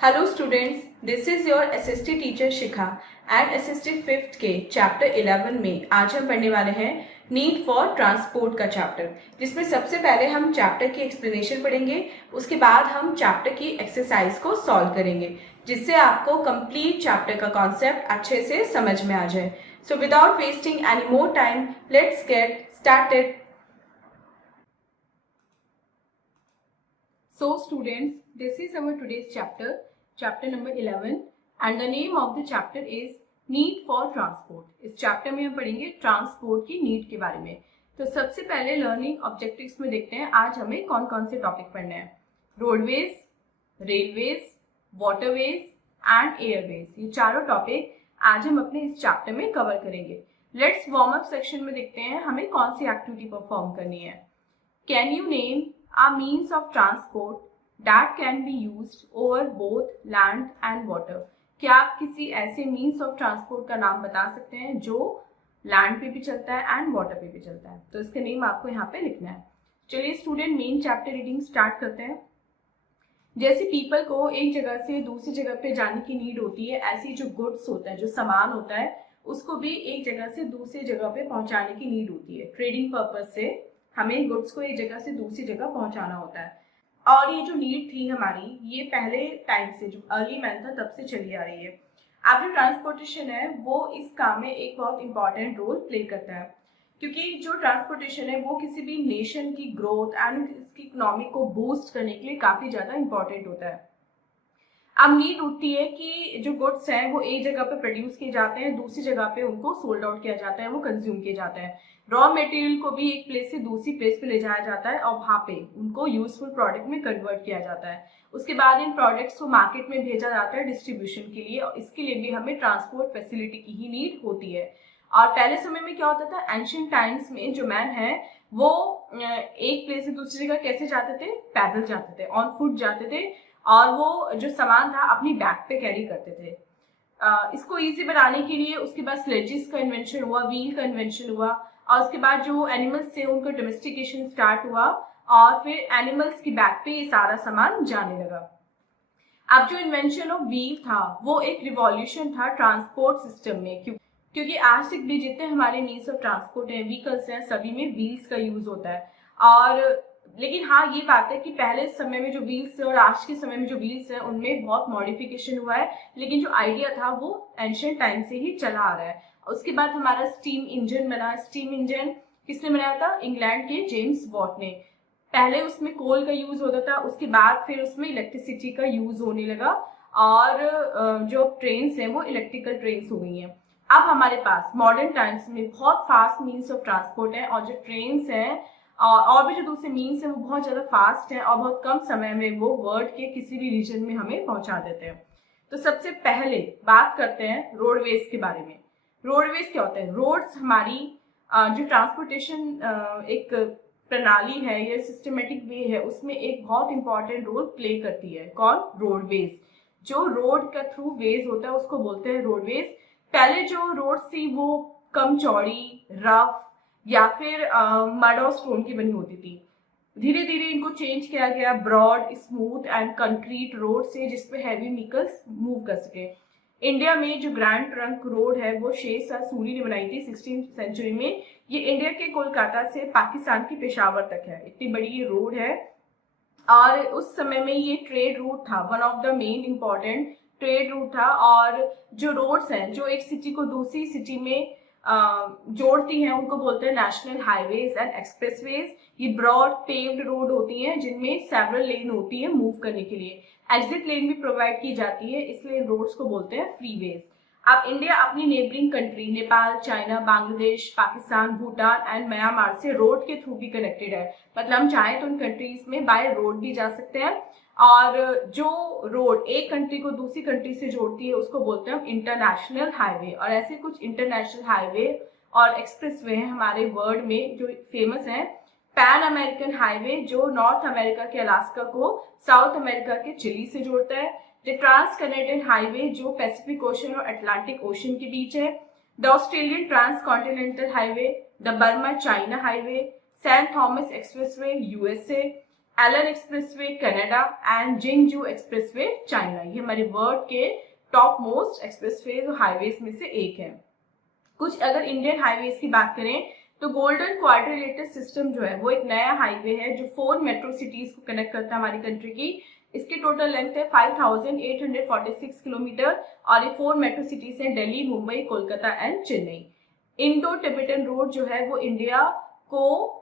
Hello students, this is your SST teacher Shikha and SST fifth के chapter 11 में आज हम पढ़ने वाले हैं नीड फॉर ट्रांसपोर्ट का चैप्टर, जिसमें सबसे पहले हम चैप्टर की एक्सप्लेनेशन पढ़ेंगे। उसके बाद हम चैप्टर की एक्सरसाइज को सॉल्व करेंगे, जिससे आपको कंप्लीट चैप्टर का कॉन्सेप्ट अच्छे से समझ में आ जाए। So without wasting any more time, let's get started. So students, this is our today's chapter number 11 and the name of the chapter is need for transport। इस चैप्टर में हम पढ़ेंगे ट्रांसपोर्ट की नीड के बारे में। तो सबसे पहले लर्निंग ऑब्जेक्टिव्स में देखते हैं आज हमें कौन कौन से टॉपिक पढ़ने हैं। Roadways, railways, waterways and Airways, ये चारों टॉपिक आज हम अपने इस चैप्टर में कवर करेंगे। लेट्स वार्म अप सेक्शन में देखते हैं हमें कौन सी एक्टिविटी परफॉर्म करनी है। Can you name a means of transport that can be used over both land and water। क्या आप किसी ऐसे मीन्स ऑफ ट्रांसपोर्ट का नाम बता सकते हैं जो लैंड पे भी चलता है एंड वाटर पे भी चलता है? तो इसका नेम आपको यहाँ पे लिखना है। चलिए student, main chapter reading start करते हैं। जैसे पीपल को एक जगह से दूसरी जगह पे जाने की नीड होती है, ऐसी जो गुड्स होता है, जो सामान होता है, उसको भी एक जगह से दूसरी जगह पे पहुंचाने की नीड होती है। ट्रेडिंग पर्पज से हमें गुड्स को एक जगह से दूसरी जगह पहुंचाना होता है। और ये जो नीड थी हमारी, ये पहले टाइम से, जो अर्ली मैन था, तब से चली आ रही है। अब जो ट्रांसपोर्टेशन है वो इस काम में एक बहुत इंपॉर्टेंट रोल प्ले करता है, क्योंकि जो ट्रांसपोर्टेशन है वो किसी भी नेशन की ग्रोथ एंड इसकी इकोनॉमी को बूस्ट करने के लिए काफी ज्यादा इंपॉर्टेंट होता है। अब नीड उठती है कि जो गुड्स हैं वो एक जगह पे प्रोड्यूस किए जाते हैं, दूसरी जगह पे उनको सोल्ड आउट किया जाता है, वो कंज्यूम किए जाते हैं। रॉ मटेरियल को भी एक प्लेस से दूसरी प्लेस पे ले जाया जाता है और वहां पे उनको यूजफुल प्रोडक्ट में कन्वर्ट किया जाता है। उसके बाद इन प्रोडक्ट्स को मार्केट में भेजा जाता है डिस्ट्रीब्यूशन के लिए, और इसके लिए भी हमें ट्रांसपोर्ट फैसिलिटी की ही नीड होती है। और पहले समय में क्या होता था, एंशिएंट टाइम्स में जो मैन है वो एक प्लेस से दूसरी जगह कैसे जाते थे? पैदल जाते थे, ऑन फुट जाते थे, और वो जो सामान था अपनी बैक पे कैरी करते थे। इसको इजी बनाने के लिए उसके बाद स्लेजेस का इन्वेंशन हुआ, व्हील का इन्वेंशन हुआ, और उसके बाद जो एनिमल्स थे उनका डोमेस्टिकेशन स्टार्ट हुआ, और फिर एनिमल्स की बैक पे ये सारा सामान जाने लगा। अब जो इन्वेंशन ऑफ व्हील था वो एक रिवॉल्यूशन था ट्रांसपोर्ट सिस्टम में, क्योंकि आज तक भी जितने हमारे मीन्स ऑफ ट्रांसपोर्ट है, व्हीकल्स हैं, सभी में व्हील्स का यूज होता है। और लेकिन हाँ, ये बात है कि पहले समय में जो व्हील्स है और आज के समय में जो व्हील्स है उनमें बहुत मॉडिफिकेशन हुआ है, लेकिन जो आइडिया था वो एंशिएंट टाइम से ही चला आ रहा है। उसके बाद हमारा स्टीम इंजन बना। स्टीम इंजन किसने बनाया था? इंग्लैंड के जेम्स वॉट ने। पहले उसमें कोल का यूज होता था, उसके बाद फिर उसमें इलेक्ट्रिसिटी का यूज होने लगा, और जो ट्रेन्स हैं वो इलेक्ट्रिकल ट्रेन्स हो गई हैं। अब हमारे पास मॉडर्न टाइम्स में बहुत फास्ट मीन्स ऑफ ट्रांसपोर्ट है, और जो ट्रेन्स हैं और भी जो दूसरे मीन्स हैं वो बहुत ज्यादा फास्ट हैं, और बहुत कम समय में वो वर्ल्ड के किसी भी रीजन में हमें पहुंचा देते हैं। तो सबसे पहले बात करते हैं रोडवेज के बारे में। रोडवेज क्या होता है? रोड्स हमारी जो ट्रांसपोर्टेशन एक प्रणाली है या सिस्टमेटिक वे है, उसमें एक बहुत इंपॉर्टेंट रोल प्ले करती है। कौन? रोडवेज। जो रोड का थ्रू वेज होता है उसको बोलते हैं रोडवेज। पहले जो रोड थी वो कम चौड़ी, रफ या फिर मड और स्टोन की बनी होती थी। धीरे धीरे इनको चेंज किया गया broad, smooth and concrete road से, जिसपे हैवी व्हीकल्स मूव कर सके। इंडिया में जो ग्रैंड ट्रंक रोड है वो शेर शाह सूरी ने बनाई थी 16th सेंचुरी में। ये इंडिया के कोलकाता से पाकिस्तान की पेशावर तक है, इतनी बड़ी ये रोड है। और उस समय में ये ट्रेड रूट था, one of the main important trade route था। और जो रोड्स हैं जो एक सिटी को दूसरी सिटी में जोड़ती हैं उनको बोलते हैं नेशनल हाईवेज एंड एक्सप्रेसवेज। ये ब्रॉड पेव्ड रोड होती हैं जिनमें सेवरल लेन होती है मूव करने के लिए। एग्जिट लेन भी प्रोवाइड की जाती है, इसलिए रोड्स को बोलते हैं फ्रीवेज। अब इंडिया अपनी neighbouring country Nepal, China, Bangladesh, Pakistan, Bhutan and Myanmar से रोड के थ्रू भी कनेक्टेड है। मतलब हम चाहें तो इन कंट्रीज में बाय रोड भी जा सकते हैं। और जो रोड एक कंट्री को दूसरी कंट्री से जोड़ती है उसको बोलते हैं हम इंटरनेशनल हाईवे। और ऐसे कुछ इंटरनेशनल हाईवे और एक्सप्रेसवे हैं हमारे वर्ल्ड में जो फेमस हैं। पैन अमेरिकन हाईवे जो नॉर्थ अमेरिका के अलास्का को साउथ अमेरिका के चिली से जोड़ता है। द ट्रांस कैनेडियन हाईवे जो पैसिफिक ओशन और अटलांटिक ओशन के बीच है। The Australian trans continental highway, the Burma China highway, Saint Thomas expressway USA, Allen expressway Canada and Jingzhu expressway China. ये हमारे वर्ल्ड के टॉप मोस्ट एक्सप्रेसवे और highways में से एक है। कुछ अगर इंडियन हाईवेज की बात करें तो गोल्डन क्वाड्रिलेटरल सिस्टम जो है वो एक नया हाईवे है जो 4 मेट्रो सिटीज को कनेक्ट करता है हमारी कंट्री की। इसकी टोटल लेंथ है 5846 किलोमीटर और ये 4 मेट्रो सिटीज हैं Delhi, Mumbai, Kolkata and Chennai. Indo Tibetan road जो है वो इंडिया को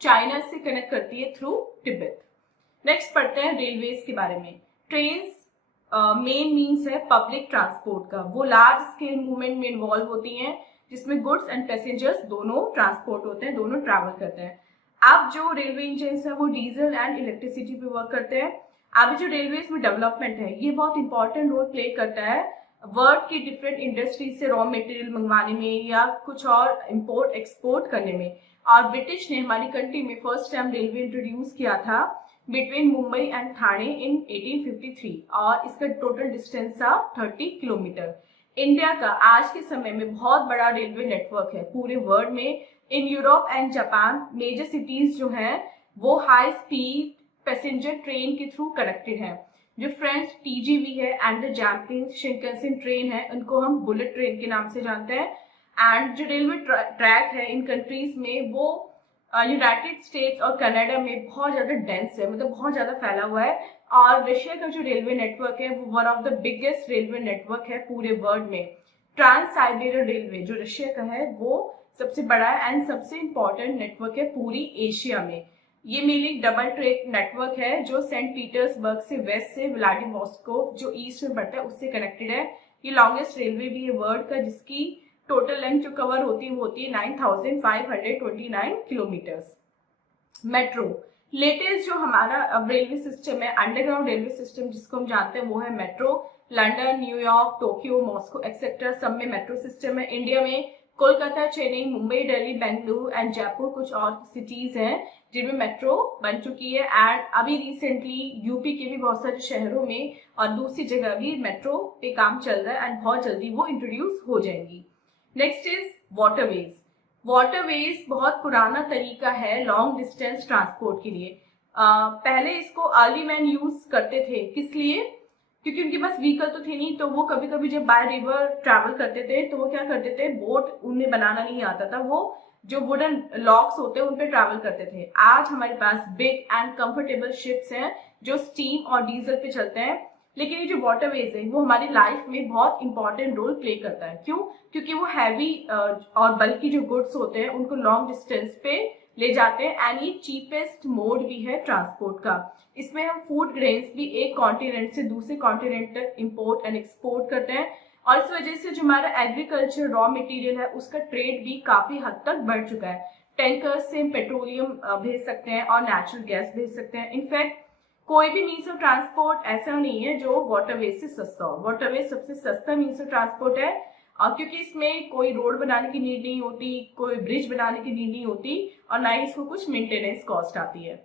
चाइना से कनेक्ट करती है थ्रू तिब्बत। नेक्स्ट पढ़ते हैं रेलवेज के बारे में। ट्रेन्स मेन मीन्स है पब्लिक ट्रांसपोर्ट का, वो लार्ज स्केल मूवमेंट में इन्वॉल्व होती हैं जिसमें गुड्स एंड पैसेंजर्स दोनों ट्रांसपोर्ट होते हैं, दोनों ट्रैवल करते हैं। अब जो रेलवे इंजन है वो डीजल एंड इलेक्ट्रिसिटी पे वर्क करते हैं। अभी जो रेलवेज में डेवलपमेंट है ये बहुत इंपॉर्टेंट रोल प्ले करता है वर्ल्ड की डिफरेंट इंडस्ट्रीज से रॉ मटेरियल मंगवाने में या कुछ और इंपोर्ट एक्सपोर्ट करने में। और ब्रिटिश ने हमारी कंट्री में फर्स्ट टाइम रेलवे इंट्रोड्यूस किया था बिटवीन मुंबई एंड ठाणे इन 1853 और इसका टोटल डिस्टेंस था 30 किलोमीटर। इंडिया का आज के समय में बहुत बड़ा रेलवे नेटवर्क है पूरे वर्ल्ड में। In Europe and Japan major cities जो हैं वो हाई स्पीड पैसेंजर ट्रेन के थ्रू कनेक्टेड हैं। जो फ्रेंच टीजीवी है and the Japanese Shinkansen train है उनको हम बुलेट ट्रेन के नाम से जानते हैं। एंड जो रेलवे ट्रैक है इन कंट्रीज में वो यूनाइटेड स्टेट्स और कनाडा में बहुत ज्यादा डेंस है, मतलब बहुत ज्यादा फैला हुआ है। और रशिया का जो रेलवे नेटवर्क है वो one of the biggest railway network है पूरे वर्ल्ड में। ट्रांस साइबेरियन रेलवे जो रशिया का है वो सबसे बड़ा है एंड सबसे इंपॉर्टेंट नेटवर्क है पूरी एशिया में। ये मेनली डबल ट्रैक नेटवर्क है जो सेंट पीटर्सबर्ग से वेस्ट से व्लादिवोस्टोक जो ईस्ट में पड़ता है उससे कनेक्टेड है। ये लॉन्गेस्ट रेलवे भी है वर्ल्ड का जिसकी टोटल लेंथ जो कवर होती है वो होती है 9529 किलोमीटर्स। मेट्रो लेटेस्ट जो हमारा अब रेलवे सिस्टम है अंडरग्राउंड रेलवे सिस्टम जिसको हम जानते हैं वो है metro. London, New York, Tokyo, Moscow etcetera सब में मेट्रो सिस्टम है। इंडिया में कोलकाता, चेन्नई, मुंबई, दिल्ली, बेंगलुरु एंड जयपुर कुछ और सिटीज हैं जिनमें मेट्रो बन चुकी है। एंड अभी रिसेंटली यूपी के भी बहुत सारे शहरों में और दूसरी जगह भी मेट्रो पे काम चल रहा है एंड बहुत जल्दी वो इंट्रोड्यूस हो जाएंगी। Next is waterways. वाटरवेज बहुत पुराना तरीका है लॉन्ग डिस्टेंस ट्रांसपोर्ट के लिए। पहले इसको अर्ली मैन यूज करते थे, किस लिए? क्योंकि उनके पास व्हीकल तो थे नहीं, तो वो कभी कभी जब बाय रिवर ट्रैवल करते थे तो वो क्या करते थे, बोट उन्हें बनाना नहीं आता था, वो जो वुडन लॉक्स होते हैं उन पे ट्रैवल करते थे। आज हमारे पास बिग एंड कंफर्टेबल शिप्स हैं जो स्टीम और डीजल पे चलते हैं। लेकिन ये जो वाटरवेज है वो हमारी लाइफ में बहुत इंपॉर्टेंट रोल प्ले करता है। क्यों? क्योंकि वो हैवी और बल्कि जो गुड्स होते हैं उनको लॉन्ग डिस्टेंस पे ले जाते हैं एंड ये चीपेस्ट मोड भी है ट्रांसपोर्ट का। इसमें हम फूड ग्रेन्स भी एक कॉन्टिनेंट से दूसरे कॉन्टिनेंट तक इंपोर्ट एंड एक्सपोर्ट करते हैं और इस वजह से जो हमारा एग्रीकल्चर रॉ मटेरियल है उसका ट्रेड भी काफी हद तक बढ़ चुका है। टैंकर्स से हम पेट्रोलियम भेज सकते हैं और नेचुरल गैस भेज सकते हैं। इनफैक्ट कोई भी मीन्स ऑफ ट्रांसपोर्ट ऐसा नहीं है जो वाटरवेज से सस्ता हो। वाटरवेज सबसे सस्ता मीन्स ऑफ ट्रांसपोर्ट है और क्योंकि इसमें कोई रोड बनाने की नीड नहीं होती, कोई ब्रिज बनाने की नीड नहीं होती और ना ही इसको कुछ मेंटेनेंस कॉस्ट आती है।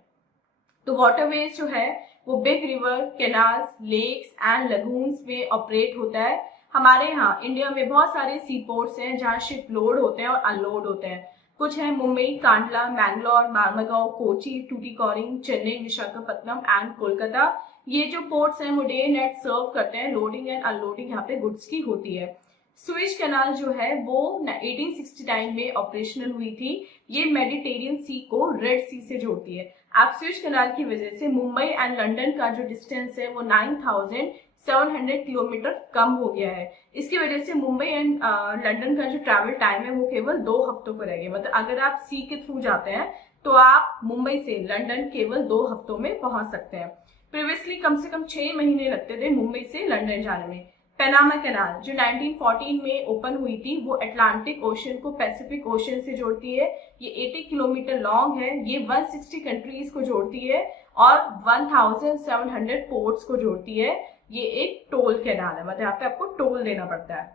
तो वाटरवेज जो है वो big river, canals, lakes and lagoons में ऑपरेट होता है। हमारे यहाँ इंडिया में बहुत सारे सी पोर्ट्स हैं जहाँ शिप लोड होते हैं और अनलोड होते हैं। कुछ है मुंबई, कांडला, मैंगलोर, मार्मागांव, कोची, टूटिकोरिन, चेन्नई, विशाखापत्तनम एंड कोलकाता। ये जो पोर्ट्स हैं वो डे एंड नाइट सर्व करते हैं, लोडिंग एंड अनलोडिंग यहाँ पे गुड्स की होती है। स्विज कैनाल जो है वो 1869 में ऑपरेशनल हुई थी। ये मेडिटेरियन सी को रेड सी से जोड़ती है। आप स्विज कैनाल की वजह से मुंबई एंड लंदन का जो डिस्टेंस है वो 9700 किलोमीटर कम हो गया है। इसकी वजह से मुंबई एंड लंदन का जो ट्रैवल टाइम है वो केवल 2 हफ्तों का रह गया। मतलब अगर आप सी के थ्रू जाते हैं तो आप मुंबई से लंदन केवल 2 हफ्तों में पहुंच सकते हैं। प्रीवियसली कम से कम 6 महीने लगते थे मुंबई से लंदन जाने में। पैनामा कैनाल जो 1914 में ओपन हुई थी वो अटलांटिक ओशन को पैसिफिक ओशन से जोड़ती है। ये 80 किलोमीटर लॉन्ग है। ये 160 कंट्रीज को जोड़ती है और 1700 पोर्ट्स को जोड़ती है। ये एक टोल कैनाल है, मतलब यहाँ पे आपको टोल देना पड़ता है।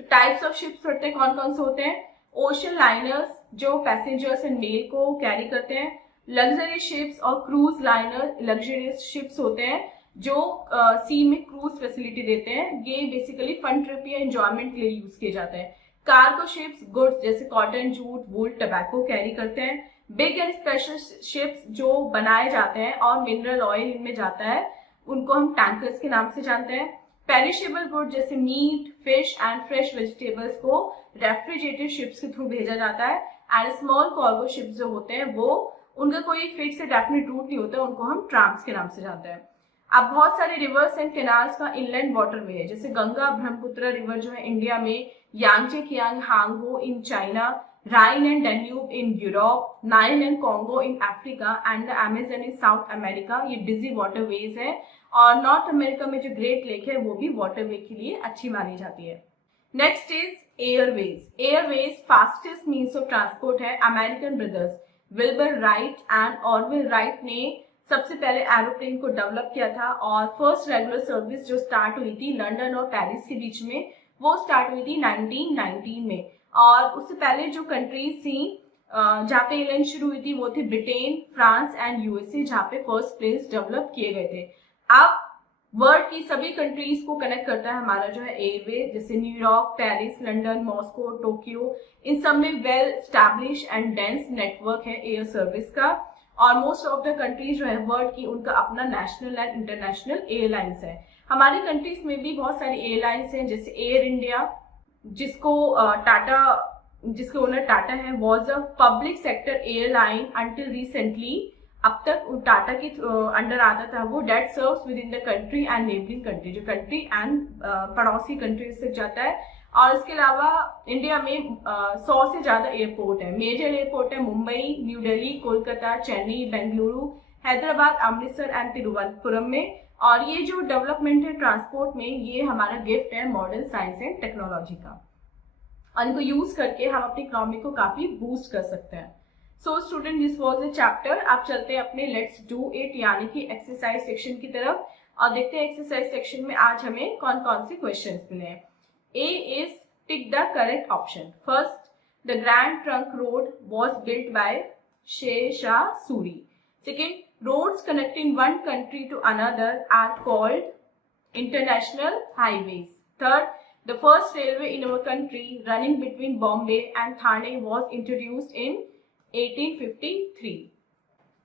तो टाइप्स ऑफ शिप्स होते हैं, कौन कौन से होते हैं? ओशन लाइनर्स जो पैसेंजर्स एंड मेल को कैरी करते हैं। लग्जरी शिप्स और क्रूज लाइनर लग्जरियस शिप्स होते हैं जो सी में क्रूज फैसिलिटी देते हैं। ये बेसिकली फन ट्रिप या एंजॉयमेंट के लिए यूज किए जाते हैं। कार्गो शिप्स गुड्स जैसे कॉटन, जूट, वूल, टबैको कैरी करते हैं। बिग एंड स्पेशल शिप्स जो बनाए जाते हैं और मिनरल ऑयल इनमें जाता है उनको हम टैंकर्स के नाम से जानते हैं। पेरिशेबल गुड जैसे meat, fish and fresh vegetables को रेफ्रिजरेटेड शिप्स के थ्रू भेजा जाता है। एंड स्मॉल कार्गो शिप्स जो होते हैं वो उनका कोई फिक्स या डेफिनेट रूट नहीं होता, उनको हम ट्राम्स के नाम से जानते हैं। अब बहुत सारे रिवर्स एंड कैनाल्स का इनलैंड वाटरवे है, जैसे गंगा ब्रह्मपुत्र रिवर जो है इंडिया में, Yangtze Kiang Hwang Ho in China, Rhine and Danube in Europe, Nile and Congo in Africa and the Amazon in South America. ये बिजी वाटरवेज है। और नॉर्थ अमेरिका में जो ग्रेट लेक है वो भी वाटरवे के लिए अच्छी मानी जाती है। Next is airways. Airways fastest means of transport है। American brothers Wilbur Wright and Orville Wright ने सबसे पहले एरोप्लेन को डेवलप किया था और फर्स्ट रेगुलर सर्विस जो स्टार्ट हुई थी लंदन और पेरिस के बीच में वो स्टार्ट हुई थी 1919 में। और उससे पहले जो कंट्रीज थी जहाँ पे एयरलाइन शुरू हुई थी वो थी ब्रिटेन, फ्रांस एंड यूएसए, जहाँ पे फर्स्ट प्लेन्स डेवलप किए गए थे। अब वर्ल्ड की सभी कंट्रीज को कनेक्ट करता है हमारा जो है एयरवे, जैसे New York, Paris, London, Moscow, Tokyo, इन सब में well established and dense network है एयर सर्विस का। और मोस्ट ऑफ द कंट्रीज जो है वर्ल्ड की उनका अपना नेशनल एंड इंटरनेशनल एयरलाइंस है। हमारी कंट्रीज में भी बहुत सारी एयरलाइंस हैं, जैसे एयर इंडिया जिसको जिसके ओनर टाटा है, was a public sector airline until recently. अब तक टाटा के अंडर आता था वो, that serves within the country and neighbouring country, जो कंट्री एंड पड़ोसी कंट्रीज से जाता है। और इसके अलावा इंडिया में 100 से ज्यादा एयरपोर्ट है। मेजर एयरपोर्ट है मुंबई, न्यू दिल्ली, कोलकाता, चेन्नई, बेंगलुरु, हैदराबाद, अमृतसर एंड तिरुवनंतपुरम में। और ये जो डेवलपमेंट है ट्रांसपोर्ट में, ये हमारा गिफ्ट है मॉडर्न साइंस एंड टेक्नोलॉजी का, और इनको यूज करके हम अपनी इकोनॉमी को काफी बूस्ट कर सकते हैं। So student, this was a chapter. आप चलते हैं अपने लेट्स डू इट यानी कि एक्सरसाइज सेक्शन की तरफ और देखते हैं एक्सरसाइज सेक्शन में आज हमें कौन कौन से क्वेश्चंस मिले हैं। A is pick the correct option. First, the Grand Trunk Road was built by Sher Shah Suri. Second, roads connecting one country to another are called international highways. Third, the first railway in our country running between Bombay and Thane was introduced in 1853.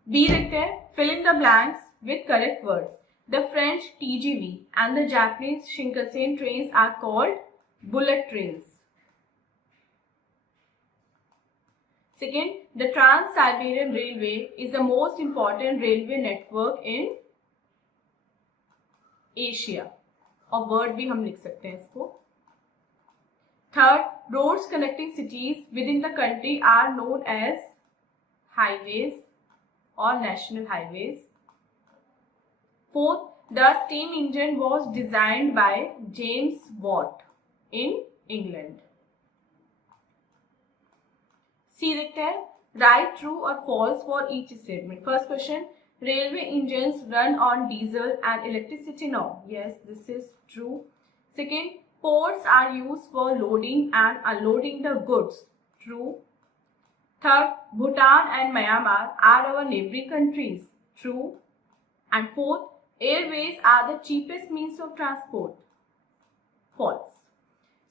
B देखते हैं, fill in the blanks with correct words. The French TGV and the Japanese Shinkansen trains are called bullet trains. Second, the Trans-Siberian Railway is the most important railway network in Asia. और word भी हम लिख सकते हैं इसको। Third, roads connecting cities within the country are known as highways or national highways. Fourth, the steam engine was designed by James Watt in England. C देखते हैं, write true or false for each statement. First question, railway engines run on diesel and electricity? No. Yes, this is true. Second, ports are used for loading and unloading the goods. True. Third, Bhutan and Myanmar are our neighboring countries. True. And fourth, airways are the cheapest means of transport. False.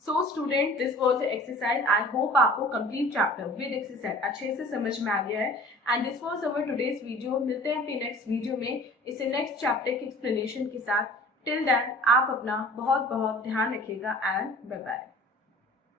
So student, this was the exercise. I hope आपको complete chapter with exercise अच्छे से समझ में आ गया है। And this was our today's video. मिलते हैं अपने next video में इसे next chapter की explanation के साथ। Till then, आप अपना बहुत बहुत ध्यान रखिएगा and bye bye.